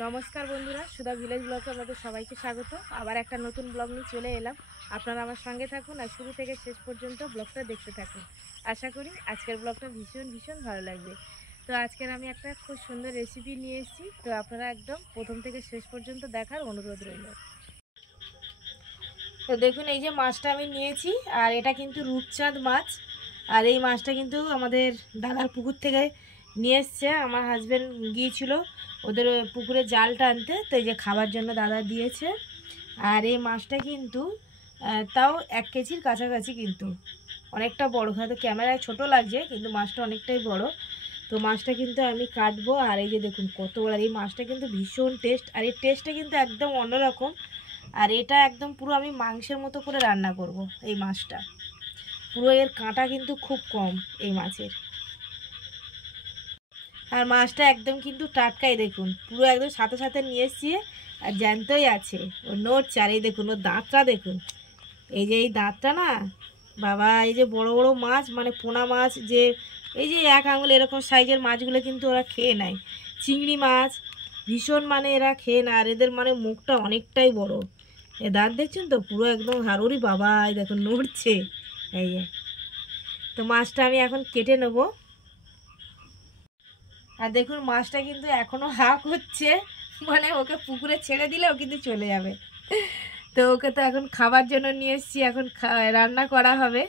নমস্কার বন্ধুরা, সুধা ভিলেজ ব্লগে আমাদের সবাইকে স্বাগত। আবার একটা নতুন ব্লগ নিয়ে চলে এলাম। আপনারা আমার সঙ্গে থাকুন আর শুরু থেকে শেষ পর্যন্ত ব্লগটা দেখতে থাকুন। আশা করি আজকের ব্লগটা ভীষণ ভালো লাগবে। তো আজকের আমি একটা খুব সুন্দর রেসিপি নিয়ে এসেছি, তো আপনারা একদম প্রথম থেকে শেষ পর্যন্ত দেখার অনুরোধ রইল। তো দেখুন, এই যে মাছটা আমি নিয়েছি, আর এটা কিন্তু রূপচাঁদ মাছ। আর এই মাছটা কিন্তু আমাদের দাদার পুকুর থেকে নিয়ে এসছে। আমার হাজব্যান্ড গিয়েছিল ওদের পুকুরে জাল টানতে, তো এই যে খাবার জন্য দাদা দিয়েছে। আর এই মাছটা কিন্তু তাও 1 কেজির কাছাকাছি, কিন্তু অনেকটা বড়। হয়তো ক্যামেরায় ছোট লাগছে, কিন্তু মাছটা অনেকটাই বড়। তো মাছটা কিন্তু আমি কাটবো। আর এই যে দেখুন কত বড়, এই মাছটা কিন্তু ভীষণ টেস্ট, আর এই টেস্টটা কিন্তু একদম অন্যরকম। আর এটা একদম পুরো আমি মাংসের মতো করে রান্না করব এই মাছটা। পুরো এর কাঁটা কিন্তু খুব কম এই মাছের। আর মাছটা একদম কিন্তু টাটকাই, দেখুন পুরো একদম সাথে সাথে নিয়ে এসছি। আর জ্যান্তই আছে, ও নড়ছে। আর এই দেখুন ওর দাঁতটা দেখুন, এই যে এই দাঁতটা না বাবা, এই যে বড় বড় মাছ, মানে পোনা মাছ, যে এই যে 1 আঙুল এরকম সাইজের মাছগুলো কিন্তু ওরা খেয়ে নেয়। চিংড়ি মাছ ভীষণ মানে এরা খেয়ে না। আর এদের মানে মুখটা অনেকটাই বড়। এ দাঁত দেখছেন তো পুরো একদম হাড়ুরি। বাবা এই দেখুন নড়ছে। এই যে, তো মাছটা আমি এখন কেটে নেব। আর দেখুন মাছটা কিন্তু এখনো হাঁক হচ্ছে, মানে ওকে পুকুরে ছেড়ে দিলেও কিন্তু চলে যাবে। তো ওকে তো এখন খাবার জন্য নিয়ে এসেছি, এখন রান্না করা হবে।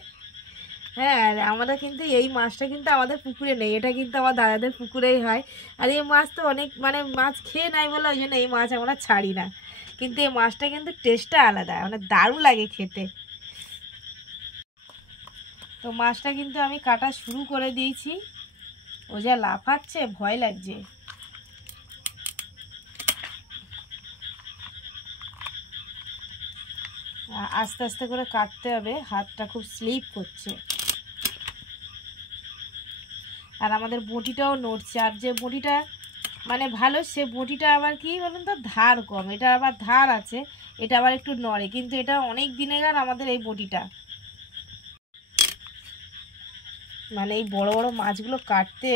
হ্যাঁ, আর আমাদের কিন্তু এই মাছটা কিন্তু আমাদের পুকুরে নেই, এটা কিন্তু আমার দাদাদের পুকুরেই হয়। আর এই মাছ তো অনেক মানে মাছ খেয়ে নাই বলে ওই জন্য এই মাছ আমরা ছাড়ি না। কিন্তু এই মাছটা কিন্তু টেস্টটা আলাদা, মানে দারুণ লাগে খেতে। তো মাছটা কিন্তু আমি কাটা শুরু করে দিয়েছি। ও যা লাফাচ্ছে, ভয় লাগছে। আস্তে আস্তে করে কাটতে হবে, হাতটা খুব স্লিপ করছে। আর আমাদের বটিটাও নড়ছে। আর যে বটিটা মানে ভালো, সে বটিটা আবার কি বলুন তো, ধার কম। এটা আবার ধার আছে, এটা আবার একটু নড়ে, কিন্তু এটা অনেক দিনেকার আমাদের এই বটিটা। মানে এই বড় বড় মাছগুলো কাটতে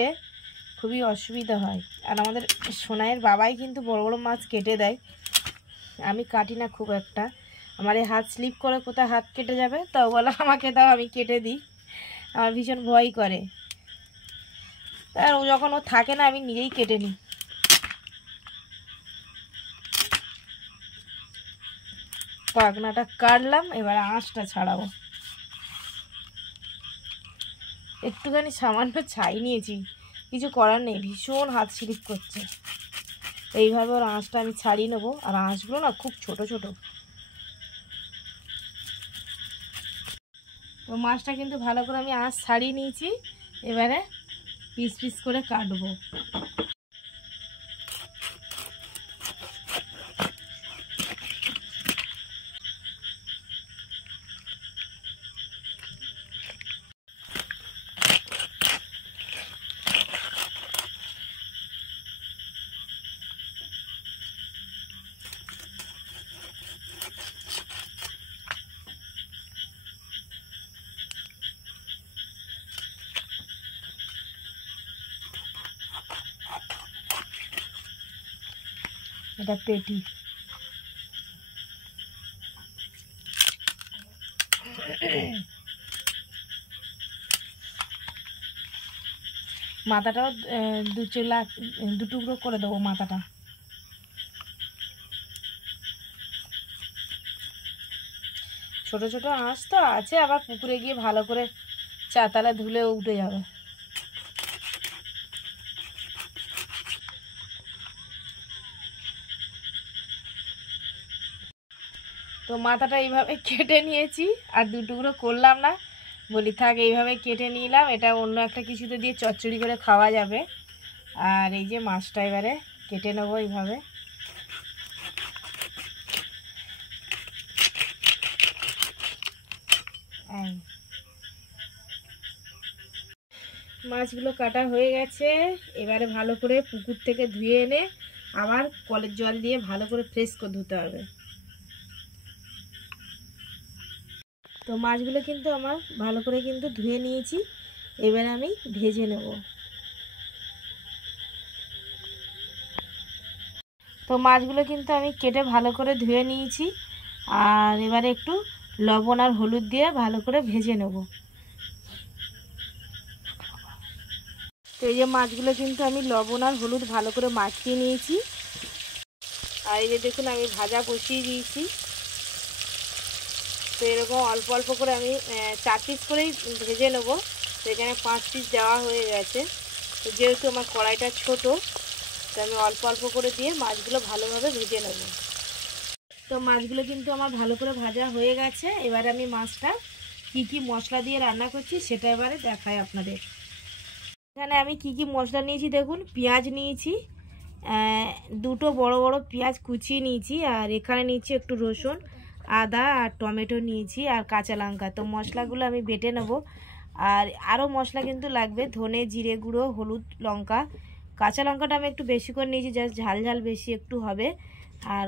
খুবই অসুবিধা হয়। আর আমাদের সোনাইয়ের বাবাই কিন্তু বড় বড় মাছ কেটে দেয়, আমি কাটি না খুব একটা। আমার এই হাত স্লিপ করে কোথায় হাত কেটে যাবে, তাও বলো আমাকে দাও, আমি কেটে দিই। আমার ভীষণ ভয় করে। আর ও যখন ও থাকে না, আমি নিজেই কেটে নিই। পাখনাটা কাটলাম, এবার আঁশটা ছাড়াবো। একটুখানি সামান্য ছাই নিয়েছি, কিছু করার নেই, ভীষণ হাত স্লিপ করছে। এইভাবে ওর আঁশটা আমি ছাড়িয়ে নেবো। আর আঁশগুলো না খুব ছোট ছোট। তো মাছটা কিন্তু ভালো করে আমি আঁশ ছাড়িয়ে নিয়েছি। এবারে পিস পিস করে কাটবো। এটা পেটি। মাথাটাও দু টুকরো করে দেবো মাথাটা। ছোট ছোট আঁশ তো আছে, আবার পুকুরে গিয়ে ভালো করে চাতালে ধুলে উঠে যাবে। তো মাথাটা এইভাবে কেটে নিয়েছি, আর 2 টুকরো করলাম না, বলি থাক এইভাবে কেটে নিলাম। এটা অন্য একটা কিছুতে দিয়ে চচ্চড়ি করে খাওয়া যাবে। আর এই যে মাছটা এবারে কেটে নেবো এইভাবে। মাছগুলো কাটা হয়ে গেছে। এবারে ভালো করে পুকুর থেকে ধুয়ে এনে আবার কলের জল দিয়ে ভালো করে ফ্রেশ করে ধুতে হবে। তো মাছগুলো কিন্তু আমার ভালো করে কিন্তু ধুয়ে নিয়েছি, এবারে আমি ভেজে নেব। তো মাছগুলো কিন্তু আমি কেটে ভালো করে ধুয়ে নিয়েছি, আর এবারে একটু লবণ আর হলুদ দিয়ে ভালো করে ভেজে নেব। তো এই যে মাছগুলো কিন্তু আমি লবণ আর হলুদ ভালো করে মাখিয়ে নিয়েছি, আর এই যে দেখুন আমি ভাজা বসিয়ে দিয়েছি। তো এরকম অল্প অল্প করে আমি 4 পিস করেই ভেজে নেবো। তো এখানে 5 পিস দেওয়া হয়ে গেছে। তো যেহেতু আমার কড়াইটা ছোট, তো আমি অল্প অল্প করে দিয়ে মাছগুলো ভালোভাবে ভেজে নেব। তো মাছগুলো কিন্তু আমার ভালো করে ভাজা হয়ে গেছে। এবারে আমি মাছটা কি মশলা দিয়ে রান্না করছি সেটা এবারে দেখাই আপনাদের। এখানে আমি কি মশলা নিয়েছি দেখুন। পেঁয়াজ নিয়েছি, দুটো বড় বড় পেঁয়াজ কুচিয়ে নিয়েছি, আর এখানে নিয়েছি একটু রসুন, আদা আর টমেটো নিয়েছি, আর কাঁচা লঙ্কা। তো মশলাগুলো আমি বেটে নেব। আর আরও মশলা কিন্তু লাগবে, ধনে, জিরে গুঁড়ো, হলুদ, লঙ্কা। কাঁচা লঙ্কাটা আমি একটু বেশি করে নিয়েছি, জাস্ট ঝাল ঝাল বেশি একটু হবে। আর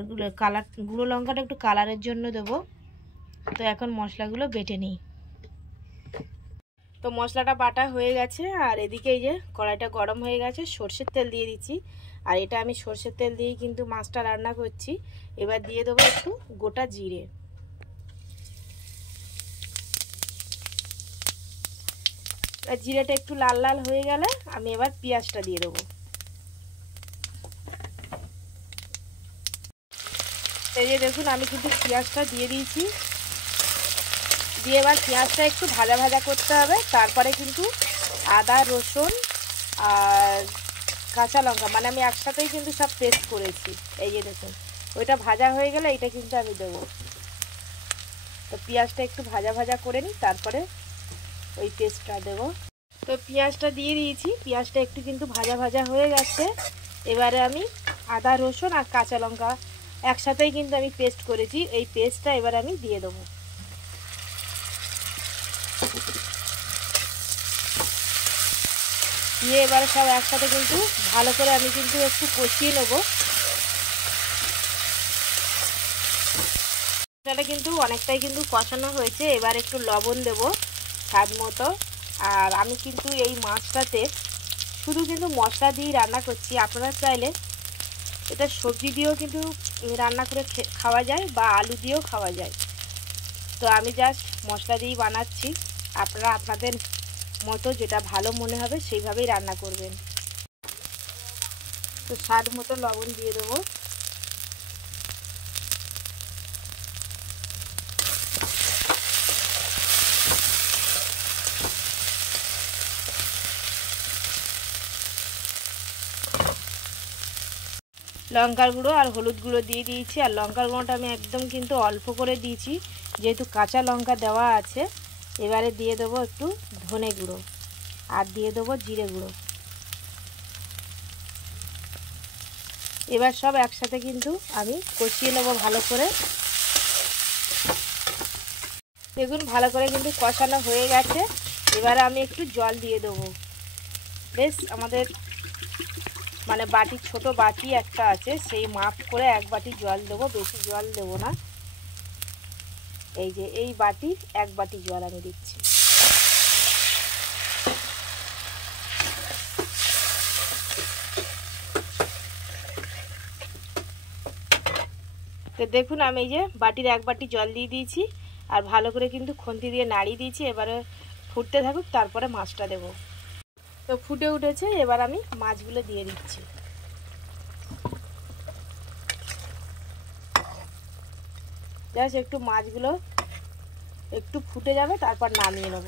গুঁড়ো লঙ্কাটা একটু কালারের জন্য দেবো। তো এখন মশলাগুলো বেটে নিই। তো মশলাটা বাটা হয়ে গেছে, আর এদিকে এই যে কড়াইটা গরম হয়ে গেছে, সর্ষের তেল দিয়ে দিচ্ছি। আর এটা আমি সর্ষের তেল দিয়েই কিন্তু মাছটা রান্না করছি। এবার দিয়ে দেবো একটু গোটা জিরে। জিরেটা একটু লাল লাল হয়ে গেলে আমি এবার পেঁয়াজটা দিয়ে দেবো। এই যে দেখুন আমি কিন্তু পেঁয়াজটা দিয়ে দিয়েছি। দিয়ে এবার পেঁয়াজটা একটু ভাজা ভাজা করতে হবে। তারপরে কিন্তু আদা, রসুন আর কাঁচা লঙ্কা মানে আমি একসাথেই কিন্তু সব পেস্ট করেছি। এই যে দেখুন ওইটা ভাজা হয়ে গেলে এটা কিন্তু আমি দেবো। তো পেঁয়াজটা একটু ভাজা ভাজা করে নিই, তারপরে ওই পেস্টটা দেবো। তো পেঁয়াজটা দিয়ে দিয়েছি, পেঁয়াজটা একটু কিন্তু ভাজা ভাজা হয়ে গেছে। এবারে আমি আদা, রসুন আর কাঁচা লঙ্কা একসাথেই কিন্তু আমি পেস্ট করেছি, এই পেস্টটা এবার আমি দিয়ে দেবো। দিয়ে এবারে সব একসাথে কিন্তু ভালো করে আমি কিন্তু একটু কষিয়ে নেবো। এটা কিন্তু অনেকটাই কিন্তু কষানো হয়েছে। এবার একটু লবণ দেব স্বাদ মতো। আর আমি কিন্তু এই মাছটাতে শুধু কিন্তু মশলা দিয়েই রান্না করছি। আপনারা চাইলে এটা সবজি দিয়েও কিন্তু রান্না করে খাওয়া যায়, বা আলু দিয়েও খাওয়া যায়। তো আমি জাস্ট মশলা দিয়েই বানাচ্ছি। আপনারা আপনাদের মতো যেটা ভালো মনে হবে সেইভাবেই রান্না করবেন। তো স্বাদ মতো লবণ দিয়ে দেবো। লঙ্কার গুঁড়ো আর হলুদ গুঁড়ো দিয়ে দিয়েছি। আর লঙ্কার গুঁড়োটা আমি একদম কিন্তু অল্প করে দিয়েছি, যেহেতু কাঁচা লঙ্কা দেওয়া আছে। এবারে দিয়ে দেবো একটু ধনে গুঁড়ো, আর দিয়ে দেবো জিরে গুঁড়ো। এবার সব একসাথে কিন্তু আমি কষিয়ে নেবো ভালো করে। দেখুন ভালো করে কিন্তু কষানো হয়ে গেছে। এবারে আমি একটু জল দিয়ে দেবো। বেশ আমাদের মানে বাটি, ছোট বাটি একটা আছে, সেই মাপ করে 1 বাটি জল দেবো, বেশি জল দেবো না। এই যে এই বাটির 1 বাটি জল আমি দিচ্ছি। তো দেখুন আমি এই যে বাটির 1 বাটি জল দিয়ে দিয়েছি, আর ভালো করে কিন্তু খুন্তি দিয়ে নাড়িয়ে দিয়েছি। এবারে ফুটতে থাকুক, তারপরে মাছটা দেব। তো ফুটে উঠেছে, এবার আমি মাছগুলো দিয়ে দিচ্ছি। জাস্ট একটু মাছগুলো একটু ফুটে যাবে, তারপর নামিয়ে নেব।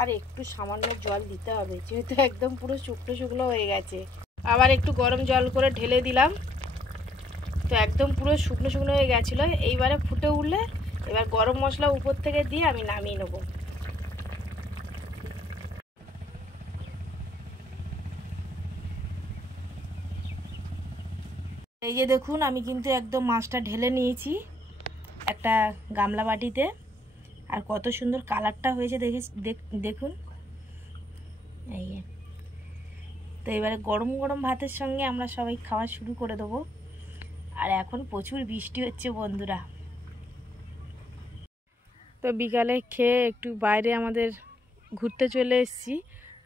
আর একটু সামান্য জল দিতে হবে, যেহেতু একদম পুরো শুকনো শুকনো হয়ে গেছে। আবার একটু গরম জল করে ঢেলে দিলাম। তো একদম পুরো শুকনো শুকনো হয়ে গেছিলো। এইবারে ফুটে উঠলে এবার গরম মশলা উপর থেকে দিয়ে আমি নামিয়ে নেব। এই যে দেখুন আমি কিন্তু একদম মাছটা ঢেলে নিয়েছি একটা গামলা বাটিতে। আর কত সুন্দর কালারটা হয়েছে দেখুন। এই তো এবারে গরম গরম ভাতের সঙ্গে আমরা সবাই খাওয়া শুরু করে দেবো। আর এখন প্রচুর বৃষ্টি হচ্ছে বন্ধুরা। তো বিকালে খেয়ে একটু বাইরে আমাদের ঘুরতে চলে এসেছি।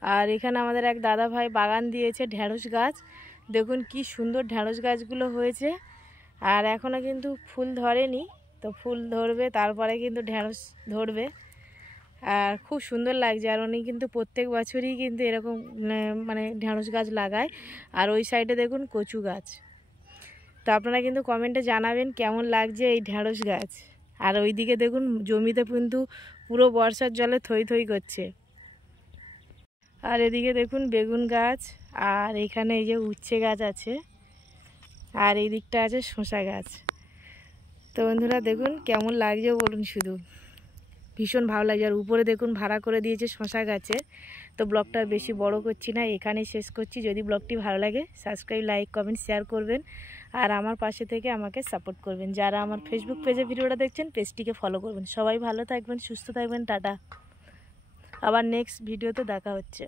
আর এখানে আমাদের এক দাদা ভাই বাগান দিয়েছে ঢ্যাঁড়স গাছ। দেখুন কি সুন্দর ঢ্যাঁড়স গাছগুলো হয়েছে। আর এখনও কিন্তু ফুল ধরেনি, তো ফুল ধরবে তারপরে কিন্তু ঢ্যাঁড়স ধরবে। আর খুব সুন্দর লাগছে। আর উনি কিন্তু প্রত্যেক বছরই কিন্তু এরকম মানে ঢ্যাঁড়স গাছ লাগায়। আর ওই সাইডে দেখুন কচু গাছ। তো আপনারা কিন্তু কমেন্টে জানাবেন কেমন লাগছে এই ঢ্যাঁড়স গাছ। আর ওইদিকে দেখুন জমিতে কিন্তু পুরো বর্ষার জলে থই থই করছে। আর এদিকে দেখুন বেগুন গাছ, আর এখানে এই যে উচ্ছে গাছ আছে, আর এই দিকটা আছে শসা গাছ। তো বন্ধুরা দেখুন কেমন লাগছে বলুন, শুধু ভীষণ ভালো লাগছে। আর উপরে দেখুন ভাড়া করে দিয়েছে শসা গাছে। তো ব্লগটা আর বেশি বড় করছি না, এখানেই শেষ করছি। যদি ব্লগটি ভালো লাগে সাবস্ক্রাইব, লাইক, কমেন্ট, শেয়ার করবেন। আর আমার পাশে থেকে আমাকে সাপোর্ট করবেন। যারা আমার ফেসবুক পেজে ভিডিওটা দেখছেন পেজটিকে ফলো করবেন। সবাই ভালো থাকবেন, সুস্থ থাকবেন, টাটা। আবার নেক্সট ভিডিওতে দেখা হচ্ছে।